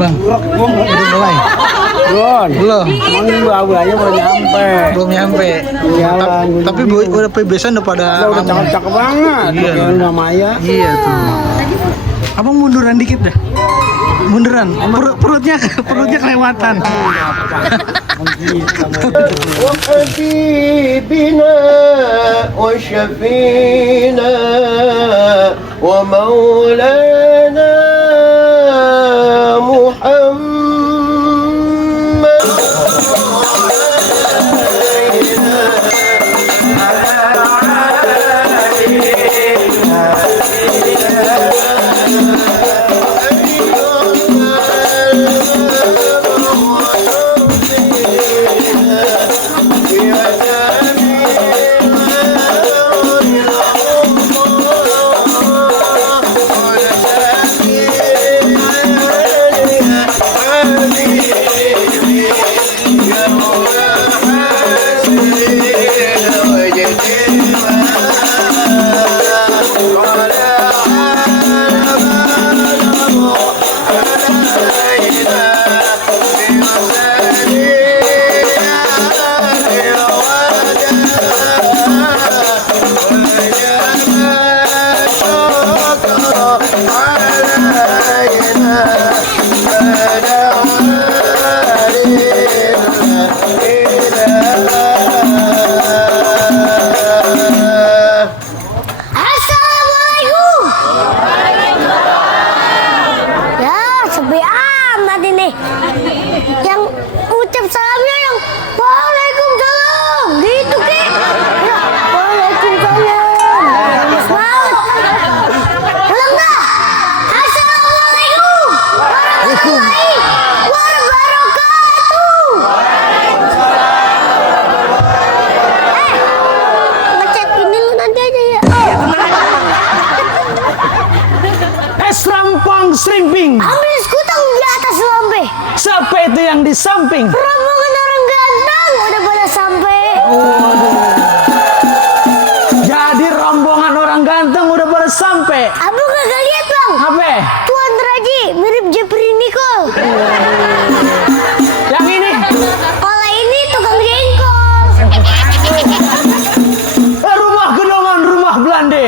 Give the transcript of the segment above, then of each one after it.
Bang, udah mulai. Belum. Emang aja belum nyampe. Belum nyampe. Jalan. Tapi udah besan udah pada Udah cakep-cakep banget. Iya. Udah Maya. Iya tuh. Abang munduran dikit dah. Munduran. Perutnya kelewatan. وحبيبنا وشفينا ومولانا محمد Assalamualaikum. Ya, sepi amat ini. Yang ucap salamnya yang Waalaikumsalam gitu Ki. Ya, Waalaikumsalam. Bagus banget. Ulang dah. Assalamualaikum warahmatullahi wabarakatuh. Ngecek ini lu nanti aja ya. Es rampang serimping. Ambil sekutang di atas lambe. Siapa itu yang di samping? Rombongan orang ganteng udah pada sampai. Jadi rombongan orang ganteng udah pada sampai. Abu kagak lihat bang? Apa? Tuan Raji mirip Jeffrey Nicole. Yang ini? Kalau ini tukang jengkol. Rumah gedongan, rumah Belande.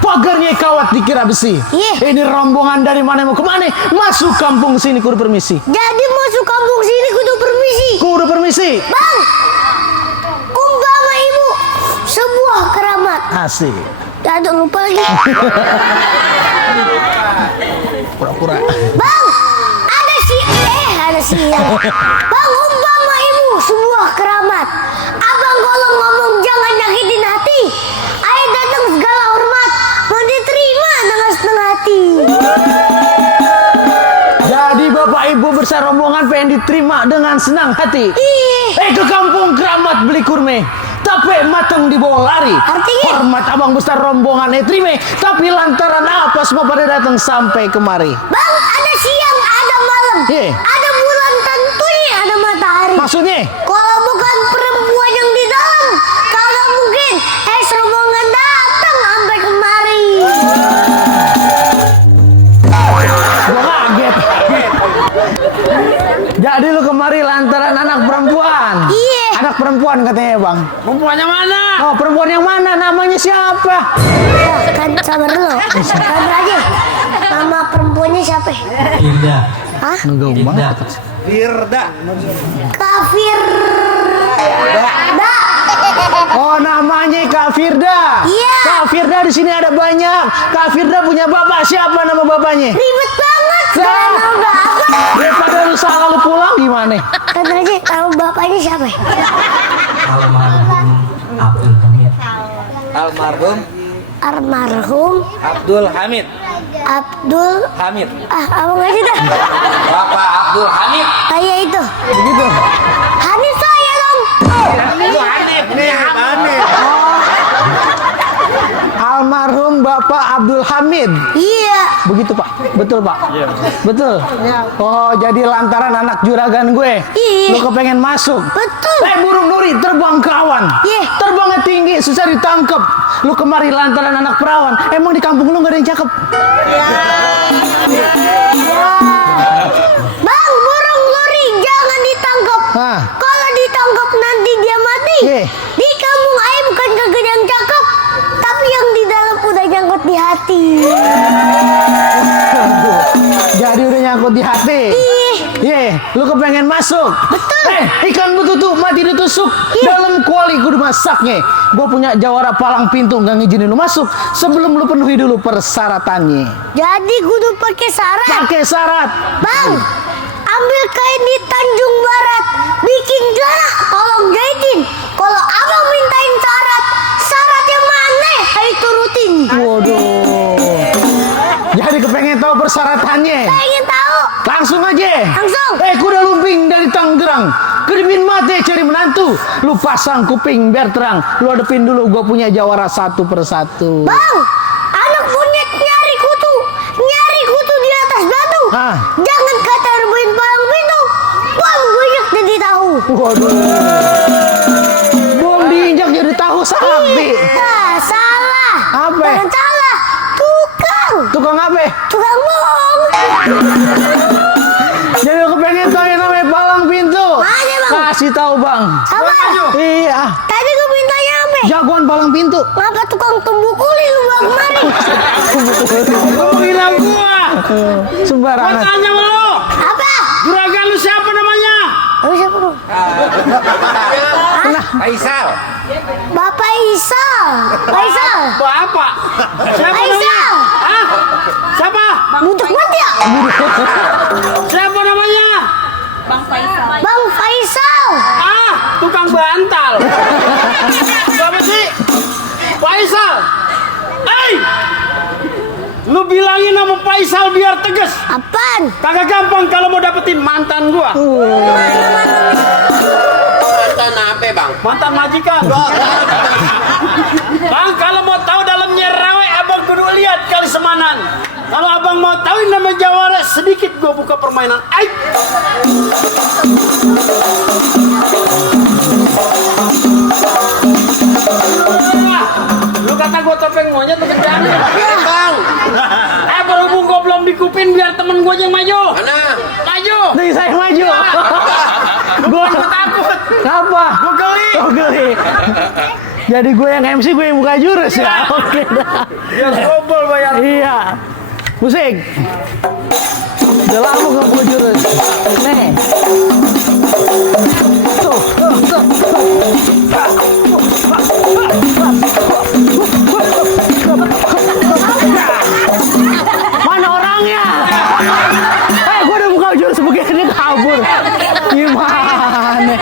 Pagarnya kawat dikira besi. Iya. Ini rombongan dari mana mau kemana? Masuk kampung sini kudu permisi. Jadi masuk kampung sini kudu permisi. Kudu permisi. Bang, umpama ibu sebuah keramat. Asik. Aduh lupa lagi. Pura-pura. Bang, ada siang. Bang, umpama ibu sebuah keramat. Abang kalau ngomong jangan nyakitin hati. Ayah datang segala hormat, mau diterima dengan setengah hati. Jadi bapak ibu besar rombongan pengen diterima dengan senang hati. Ih, Ke kampung keramat beli kurme. Tapi matang dibawa lari. Artinya? Hormat abang besar rombongan terima. Tapi lantaran apa semua pada datang sampai kemari? bang, ada siang, ada malam, Iya. ada bulan tentunya, ada matahari. Maksudnya? Kalau bukan perempuan yang di dalam, kagak mungkin rombongan datang sampai kemari. Gua kaget. Jadi lu kemari lantaran anak perempuan. Iya. Anak perempuan katanya bang. Perempuannya mana? Oh perempuan yang mana? Namanya siapa? Ya, kan sabar dulu. Sabar aja. Nama perempuannya siapa? Firda. Hah? Enggak banget. Firda. Kafir. Da. Oh namanya Kak Firda. Iya. Kak Firda di sini ada banyak. Kak Firda punya bapak. Siapa nama bapaknya? Ribet banget. Dah. Nama bapak. Daripada lu salah lu pulang gimana? Kan aja nama bapaknya siapa? Almarhum Abdul Hamid. Almarhum Almarhum Abdul Hamid. Abdul. Hamid. Abang aja dah. Bapak Abdul Hamid. Kayak itu. Begitu. Hanif saya dong. Lu Hanif nih, Hanif. Almarhum Bapak Abdul Hamid. Iya. Begitu Pak? Betul Pak? Iya. Betul? Oh jadi lantaran anak juragan gue. Iya. Lu kepengen masuk. Betul. Burung duri terbang kawan. Iya. Terbangnya tinggi susah ditangkap. Lu kemari lantaran anak perawan. Emang di kampung lu gak ada yang cakep? Bang, anggap nanti dia mati. Ye. Di kampung ayah bukan kagak yang cakep, tapi yang di dalam udah nyangkut di hati. Jadi udah nyangkut di hati. Ye, lu kepengen masuk? Betul. Ikan betutu mati ditusuk. Dalam kuali kudu masaknya. Gue punya jawara palang pintu nggak ngizinin lu masuk sebelum lu penuhi dulu persyaratannya. Jadi kudu pakai syarat. Pakai syarat. Bang, ambil kain di Tanjung Barat, bikin jarak, tolong jahitin. Kalau abang mintain syarat, syaratnya mana? Ayo turutin. Waduh. Jadi kepengen tahu persyaratannya? Pengen tahu? Langsung aja. Langsung. Kuda lumping dari Tangerang. Kedipin mati cari menantu. Lu pasang kuping biar terang. Lu hadepin dulu gue punya jawara satu persatu. Bang, anak monyet nyari kutu di atas batu. Hah? Jangan kata rebuin palang pintu. Bang, banyak jadi tahu. Waduh. Bom diinjak jadi tahu sapi. Salah. Apa? Jangan salah. Tukang apa? Tukang bohong. Jadi lu kepengen tahu yang namanya palang pintu? Mana, Bang? Kasih tahu bang. Apa? Iya. Tadi gue mintanya apa? Jagoan palang pintu. Ngapa tukang tumbuk kuli lu bawa kemari? Gila gua. Sembarangan. Tanya sama lu. Apa? Juragan lu siapa namanya? Lu siapa lu? Faisal. Bapak Isal. Faisal. Bapak. Siapa Faisal. namanya? Hah? Siapa? Budak banget ya? Siapa namanya? Bang Faisal. Ah, tukang bantal. Siapa sih? Faisal. Hei! Lu bilangin sama Faisal biar tegas. Apaan? Kagak gampang kalau mau dapetin mantan gua. Mantan apa bang? Mantan majikan. Bang, kalau mau tahu dalamnya rawe, abang kudu lihat kali semanan. Kalau abang mau tahu nama jawara, sedikit gua buka permainan. Aik. Lu kata gua topeng monyet, lu kerjaan ya? Bang. Berhubung gua belum dikupin, biar temen gua yang maju. Mana? Maju. Nih saya maju. Gua takut. Apa? Gua geli. Oh geli. Jadi gue yang MC, gue yang buka jurus ya. Oke dah. Biar sobol bayar. Iya. Musik. Udah lama gak buka jurus. Nih. Tuh. Mana orangnya? Gue udah buka jurus begini kabur. Gimana?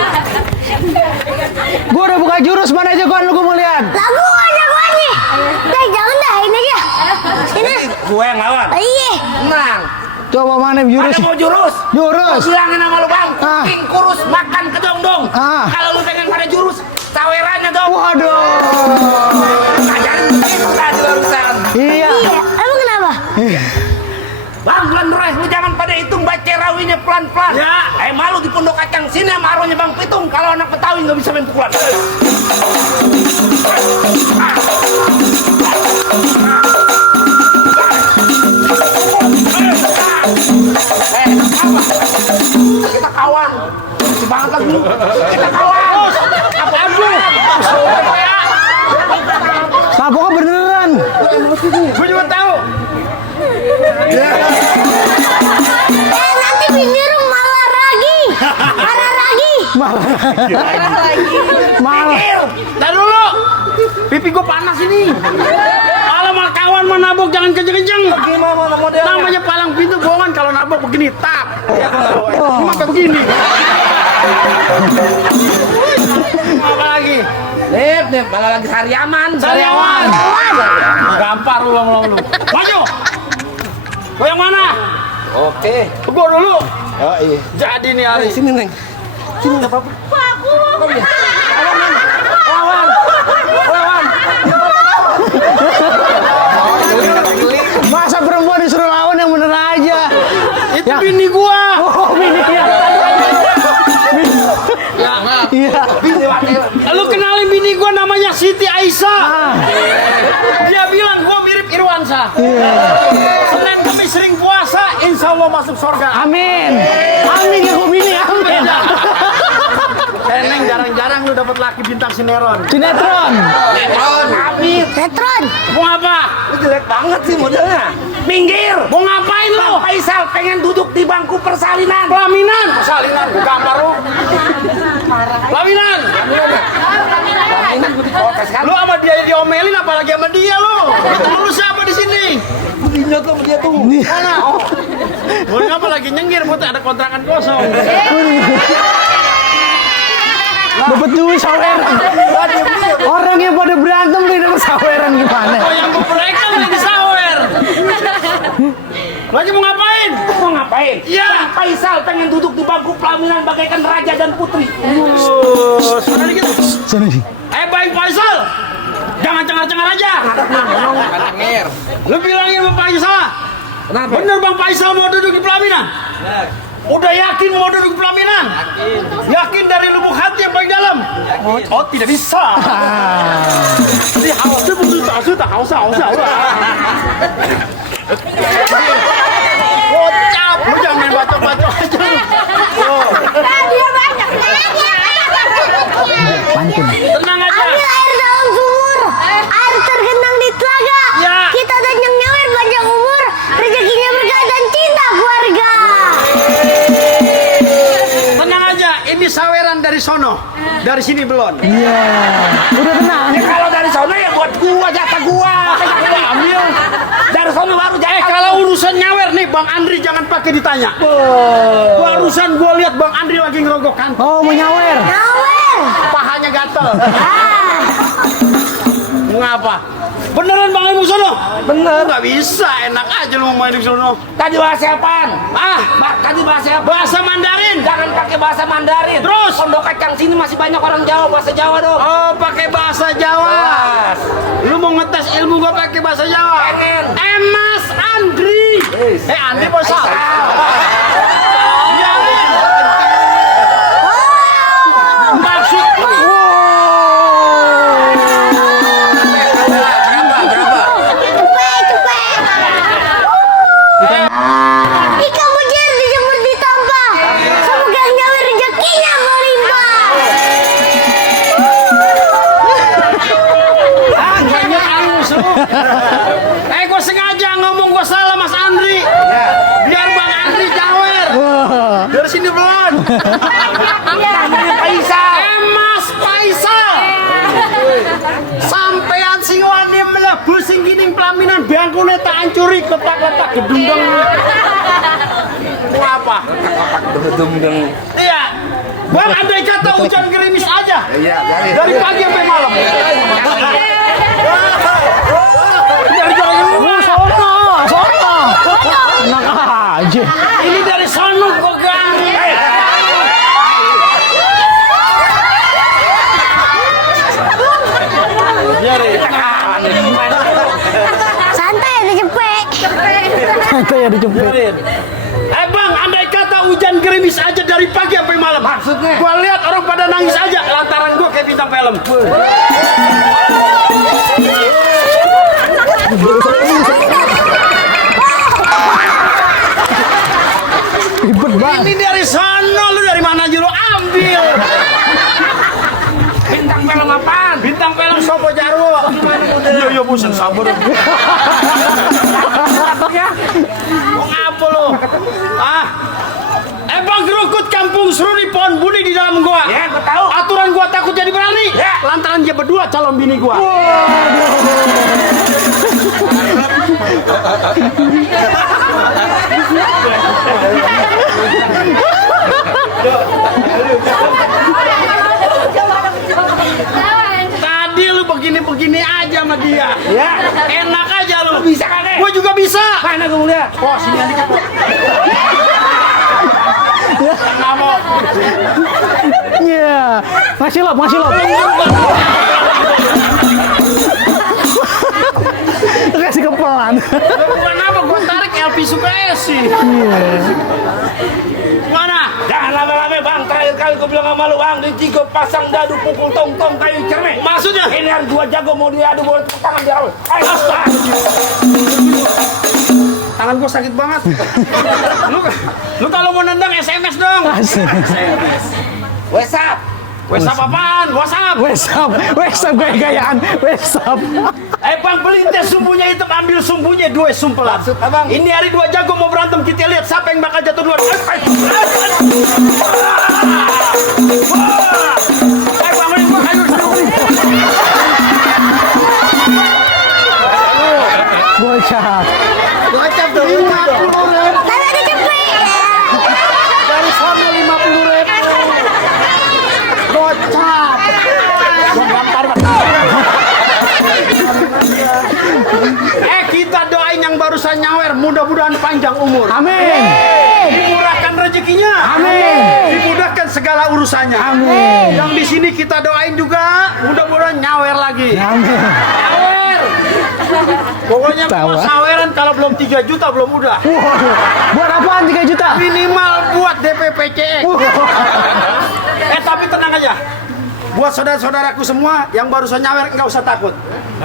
Gue udah buka jurus, mana aja kan lu gue mau lihat. Lagu aja gua nih. Jangan dah, ini aja. Ini. Gua yang lawan. Iya. Menang. Coba mana jurus? Ada mau jurus? Jurus. Bilangin sama lu bang. Ah. Kuping kurus makan kedong-dong. Ah. Kalau lu pengen pada jurus, sawerannya dong. Waduh. Ajarin begitu tadi barusan. Iya. Iya. Emang kenapa? Bang, bulan Res, lu jangan pada hitung baca rawinya pelan-pelan. Ya. Malu di pondok kacang sini sama arwahnya Bang Pitung. Kalau anak Betawi nggak bisa main pukulan. Kita kawan. Masih banget lagi. Kita kawan. Apaan lu? Sapoknya beneran. Gue juga tahu. Nanti bini lu malah ragi. Marah ragi. Malah. Tar dulu. Pipi gue panas ini. Kalau mau kawan mau nabok jangan kenceng-kenceng. Gimana modelnya? Namanya palang pintu bohongan kalau nabok begini tak. Cuma begini. Apa lagi? Nip, malah lagi Sariaman. Gampar lu. Maju. Gua yang mana? Oke. Gua dulu. Oh iya. Jadi nih hari. Sini neng. Sini nggak apa-apa. Lawan. Masa perempuan disuruh lawan yang bener aja. Itu bini gua. Oh, bini ya. Iya. Lu kenalin bini gua namanya Siti Aisyah. Dia bilang gua mirip Irwansyah. Senin Kamis sering puasa, insya Allah masuk surga. Amin. Amin ya gue bini, amin. Neng jarang jarang-jarang lu dapat laki bintang sinetron. Sinetron. Netron. Mau apa? Jelek banget sih modelnya. Minggir. Mau ngapain lu? Bang Faisal pengen duduk di bangku persalinan. Pelaminan. Persalinan, gua gambar lu. Pelaminan. Lu sama dia diomelin apalagi sama dia lu. Lu siapa di sini? Begini tuh dia tuh. Mana? Oh. Gua ngapa lagi nyengir, buat ada kontrakan kosong. Dapat duit saweran. Orang yang pada berantem nih dapat saweran gimana? Oh, yang mereka lagi sawer. Lagi mau ngapain? Mau ngapain? Iya. Bang Faisal pengen duduk di bangku pelaminan bagaikan raja dan putri. Sana dikit. Sana sih. Bang Faisal. Jangan cengar-cengar aja. Lu bilangin Bang Faisal. Kenapa? Bener Bang Faisal mau duduk di pelaminan? Udah yakin mau duduk di pelaminan? Yakin dari lubuk hati yang paling dalam? Oh, tidak bisa. Jadi harusnya betul tak usah. Kocap, lu jangan main bacok-bacok aja. Dia banyak. Pantun. Tenang aja. Ambil air dalam sumur. Air tergenang di telaga. Ya. Kita dan yang nyawer panjang umur. Rezekinya berkah dan cinta keluarga. Tenang aja, ini saweran dari sono. Dari sini belum. Iya. Udah tenang. Ya kalau dari sana ya buat gua, jatah gua. Ambil. Dari sana baru jatah. Kalau urusan nyawer nih Bang Andri jangan pakai ditanya. Barusan gua lihat Bang Andri lagi ngerogok kantong. Oh, mau nyawer. Nyawer. Pahanya gatel. Ah. Ngapa? Beneran Bang Andri sono? Bener. Nggak bisa, enak aja lu mau main di sono. Tadi bahasa apaan? Tadi bahasa apa? Bahasa Mandarin. Jangan pakai bahasa Mandarin. Terus? Pondok Kacang sini masih banyak orang Jawa, bahasa Jawa dong. Oh, pakai bahasa Jawa. Jelas. Lu mau ngetes ilmu gua pakai bahasa Jawa? Pengen. Mas Andri. Andri bosal. Maksud Ikan mujair dijemur di tampah. Semoga yang nyawer rezekinya melimpah. banyak halus lu. Gua sengaja ngomong gua salah Mas Andri. Biar Bang Andri jawer. Dari sini belum. Faisal. Mas Faisal. Sampean sing wani mlebu sing gining pelaminan bangkune tak hancuri ketak-ketak gedundeng. Mau apa? Gedung-gedung. Iya. Bang andai kata hujan gerimis aja. Iya, dari. Dari pagi sampai malam. Sono. Enak aja. Ini dari sono kok Gang. Santai ada cepet. Santai ya dicepet. Bang, andai kata hujan gerimis aja dari pagi sampai malam. Maksudnya? Gua lihat orang pada nangis aja lantaran gua kayak bintang film. Ribet banget. Ini dari sono, lu dari mana aja lu ambil? Bintang film apaan? Bintang film Sopo Jarwo. Iya, bosan sabar. Mau ngapa lu? Bang Gerukut kampung Seruni pohon buni di dalam gua. Ya, gua tahu. Aturan gua takut jadi berani. Ya. Lantaran dia berdua calon bini gua. Tadi lu begini-begini aja sama dia. Ya. Enak aja lu. Bisa kagak? Gua juga bisa. Mana gua lihat? Oh, sini aja. Nggak mau. Iya. Ngasih lop. Kasih kepelan. Bukan apa, gua tarik LP suka Esi. Mana? Jangan lama-lama bang, terakhir kali gua bilang sama lu bang, di Tigo pasang dadu pukul tong-tong kayu cermek. Maksudnya? Ini harus gua jago mau diadu bola tepuk tangan di awal. Ayo, Tangan gua sakit banget. Lu kalau mau nendang SMS dong. Asik. WhatsApp. WhatsApp apaan? WhatsApp gaya-gayaan, WhatsApp. Bang, beli ente sumbunya itu, ambil sumbunya 2 sumpelan. Ini hari 2 jago mau berantem, kita lihat siapa yang bakal jatuh duluan. Bang, beli gua kayu. Gocap. Gocap dong. 50.000. Kan ada cepet. Dari sana 50.000. Gocap. Kita doain yang barusan nyawer, mudah-mudahan panjang umur. Amin. Dimurahkan rezekinya. Amin. Dimudahkan segala urusannya. Amin. Yang di sini kita doain juga, mudah-mudahan nyawer lagi. Amin. Nyawer. Pokoknya Tawa. mau saweran kalau belum 3 juta belum udah. Waduh, buat apaan 3 juta? Minimal buat DP PCE. Tapi tenang aja. Buat saudara-saudaraku semua yang barusan nyawer, nggak usah takut.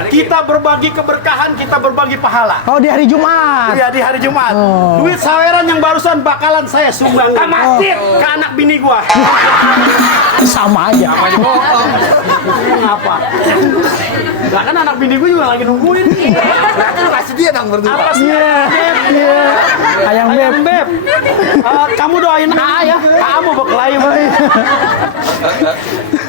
Kita berbagi keberkahan, kita berbagi pahala. Oh, di hari Jumat. Iya, di hari Jumat. Oh. Duit saweran yang barusan bakalan saya sumbangkan ke anak bini gua. Sama aja. Kenapa? Lah kan anak bini gua juga lagi nungguin. Berarti lu kasih dia dong berdua. Apa sih? Iya. Ayang Beb. Kamu doain A ya. Kamu berkelahi.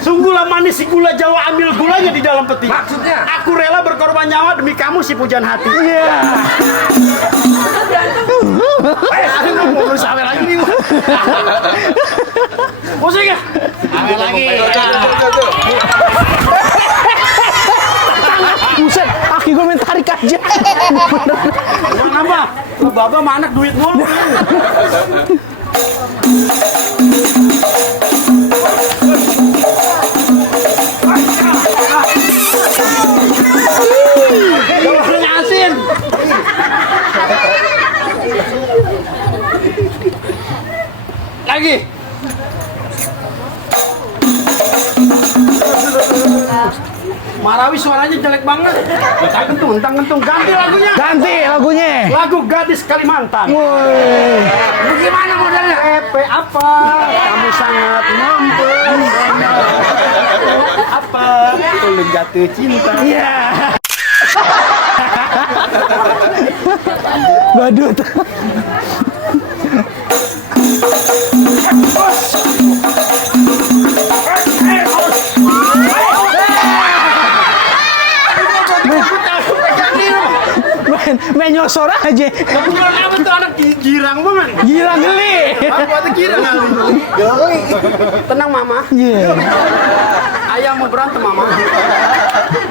Sungguhlah manis si gula Jawa, ambil gulanya di dalam peti. Maksudnya? Aku rela berkorban nyawa demi kamu si pujaan hati. Iya. Aku mau sawer lagi nih. Musik ya? Sawer lagi. Buset, aki gue main tarik aja. Kenapa? Baba sama anak duit mulu. Jangan asin. Lagi. Marawi suaranya jelek banget. Entang-entung, ganti lagunya. Ganti lagunya. Lagu Gadis Kalimantan. Woi. Bagaimana modelnya? Apa? Kamu sangat mampu. Apa? Belum jatuh cinta. Iya. Badut. Main nyosor aja. Kebetulan apa tuh anak girang banget. Gila geli. Apa tuh girang? Tenang mama. Iya. Ayah mau berantem mama.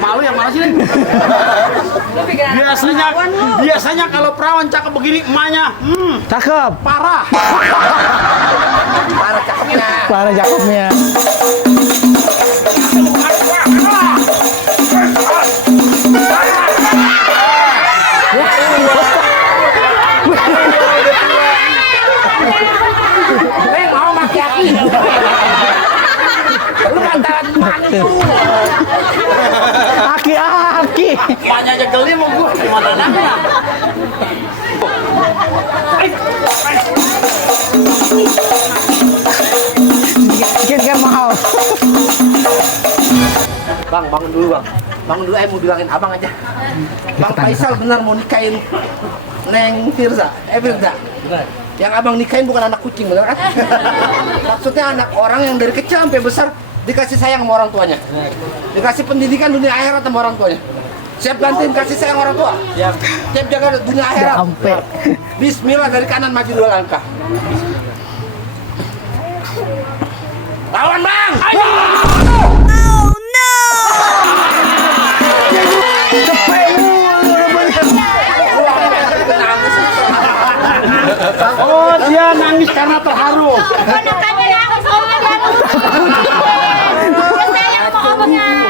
Malu yang mana sih? Biasanya kalau perawan cakep begini emaknya, Cakep. parah. Parah cakepnya. Mau maki-maki. Lu kantaran mana tuh? Aki. Emaknya aja geli mau gua gimana anaknya? Chicken kan mahal. Bang, bangun dulu bang. Bangun dulu, mau bilangin abang aja. Bang Faisal benar mau nikahin Neng Firza. Firza. Yang abang nikahin bukan anak kucing, benar kan? Maksudnya anak orang yang dari kecil sampai besar dikasih sayang sama orang tuanya. Dikasih pendidikan dunia akhirat sama orang tuanya. Siap gantiin kasih sayang orang tua? Siap jaga dunia akhirat? Sampai. Bismillah, dari kanan maju 2 langkah. Lawan bang! Ayo! Oh, dia nangis karena terharu.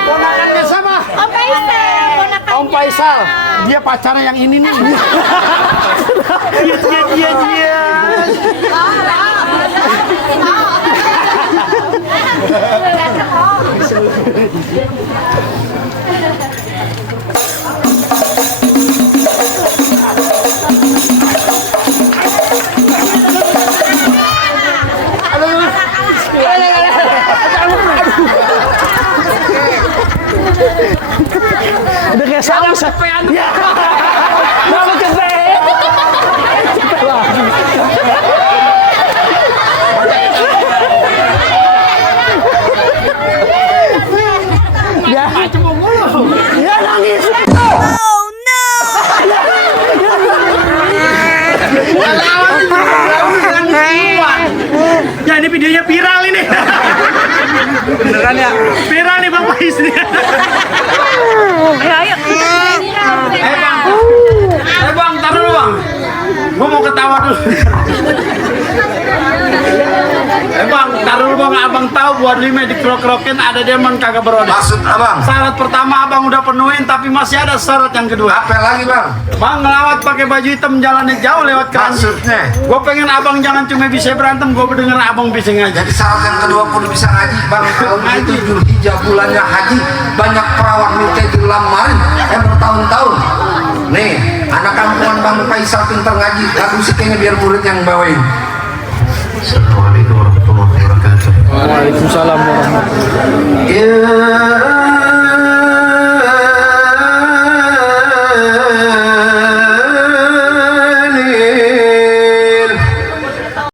Ponakannya sama. Om Faisal. Dia pacarnya yang ini nih. Dia. Ya. Mama cepet. Ya. Ya nangis. Ya ini videonya viral ini. Beneran ya? Viral nih Bang Faiz nih. Bang, taruh dulu Bang. Gua mau ketawa dulu. Bang, taruh dulu Bang. Abang tahu buat lima dikrok-krokin ada demon kagak beroda. Maksud abang? Syarat pertama abang udah penuhin, tapi masih ada syarat yang kedua. Apa lagi bang? Bang ngelawat pakai baju hitam jalannya jauh lewat keranji. Maksudnya? Gue pengen abang jangan cuma bisa berantem, gue denger abang bisa ngaji. Jadi syarat yang kedua pun bisa ngaji bang. Kalau itu Zulhijjah bulannya haji, banyak perawat nikah di lamarin bertahun-tahun. Nih, anak kampungan Bang Faisal pintar ngaji, lagu sikenya biar murid yang bawain. Assalamualaikum warahmatullahi wabarakatuh. Waalaikumsalam warahmatullahi.